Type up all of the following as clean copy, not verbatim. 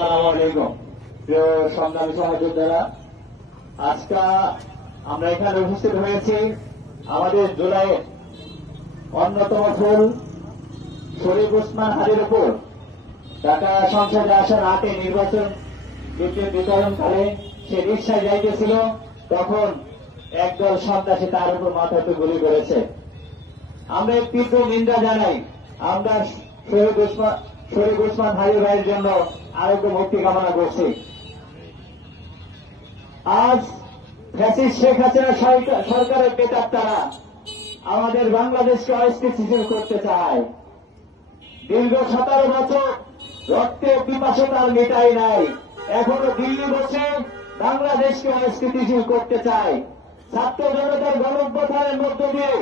আসসালামু আলাইকুম। প্রিয় সংগ্রামী সহযোদ্ধারা, আজকে আমরা এখানে উপস্থিত হয়েছি আমাদের জুলাইয়ের অন্যতম ফুল শরীফ ওসমান হাদির উপর ঢাকা সংসদে আসার আগে নির্বাচন বিতরণকালে সে রিকশায় যাইতেছিল, তখন একদল সন্ত্রাসী তার উপর মাথাতে গুলি করেছে। আমরা তীব্র নিন্দা জানাই। আমরা শরীফ ওসমান হাদি ভাইয়ের জন্য আরোগ্য মুক্তি কামনা করছি। আজ ফ্যাসিস্ট শেখ হাসিনা সরকারের প্রেতাত্মারা আমাদের বাংলাদেশকে অস্থিতিশীল করতে চায়। দীর্ঘ 17 বছর রক্তে পিপাসতার মেটাই নাই, এখনো দিল্লি বসে বাংলাদেশকে অস্থিতিশীল করতে চায়। ছাত্র জনতার গণঅভ্যুত্থানের মধ্য দিয়ে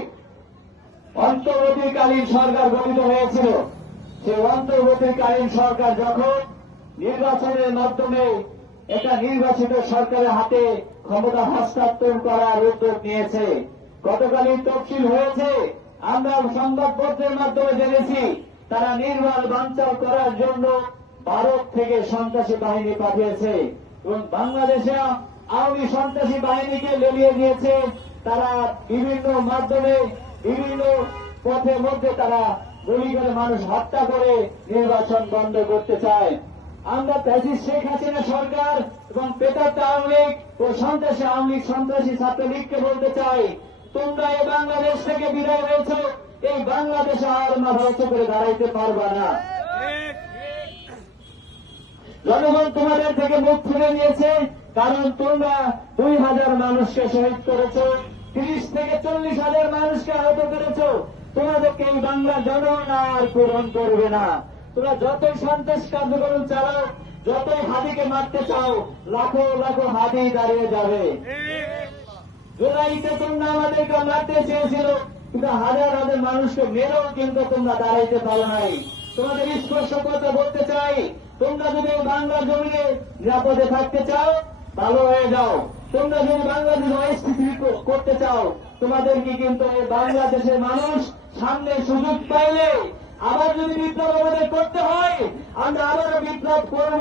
অন্তর্বর্তীকালীন সরকার গঠিত হয়েছিল। সেই অন্তর্বর্তীকালীন সরকার যখন নির্বাচনের মাধ্যমে এটা নির্বাচিত সরকারের হাতে ক্ষমতা হস্তান্তর করার উদ্যোগ নিয়েছে, গতকালই তফসিল হয়েছে, আমরা সংবাদপত্রের মাধ্যমে জেনেছি তারা নির্বাচন বানচাল করার জন্য ভারত থেকে সন্ত্রাসী বাহিনী পাঠিয়েছে এবং বাংলাদেশে আওয়ামী সন্ত্রাসী বাহিনীকে লেলিয়ে দিয়েছে। তারা বিভিন্ন মাধ্যমে বিভিন্ন পথের মধ্যে তারা গুলি করে মানুষ হত্যা করে নির্বাচন বন্ধ করতে চায়। আমরা ফ্যাসিস্ট শেখ হাসিনা সরকার এবং প্রেতাত্মা আওয়ামী লীগ ও সন্ত্রাসী আওয়ামী লীগ সন্ত্রাসী ছাত্রলীগকে বলতে চাই, তোমরা এই বাংলাদেশ থেকে বিদায় হয়েছ, এই বাংলাদেশে আর মাথা উঁচু করে দাঁড়াইতে পারবা না। জনগণ তোমাদের থেকে মুখ ফিরে নিয়েছে, কারণ তোমরা 2000 মানুষকে শহীদ করেছ, 30 থেকে 40,000 মানুষকে আহত করেছ। তোমাদেরকে এই বাংলা জনগণ আর পূরণ করবে না। তোমরা যতই সন্ত্রাস কার্যক্রম চালাও, যতই হাদিকে মারতে চাও, লাখো লাখো হাদি দাঁড়িয়ে যাবে। জুলাইতে তোমরা আমাদেরকে মারতে চেয়েছিল, কিন্তু হাজার হাজার মানুষকে মেরেও কিন্তু তোমরা দাঁড়াইতে পারো নাই। তোমাদের স্পষ্ট কথা বলতে চাই, তোমরা যদি বাংলা জমিনে নিরাপদে থাকতে চাও, ভালো হয়ে যাও। তোমরা যদি বাংলাদেশ অস্থিতিশীল করতে চাও, তোমাদেরকে কিন্তু বাংলাদেশের মানুষ সামনে সুযোগ পাইলে আবার যদি বিপ্লব আমাদের করতে হয়, আমরা আবারও বিপ্লব করব।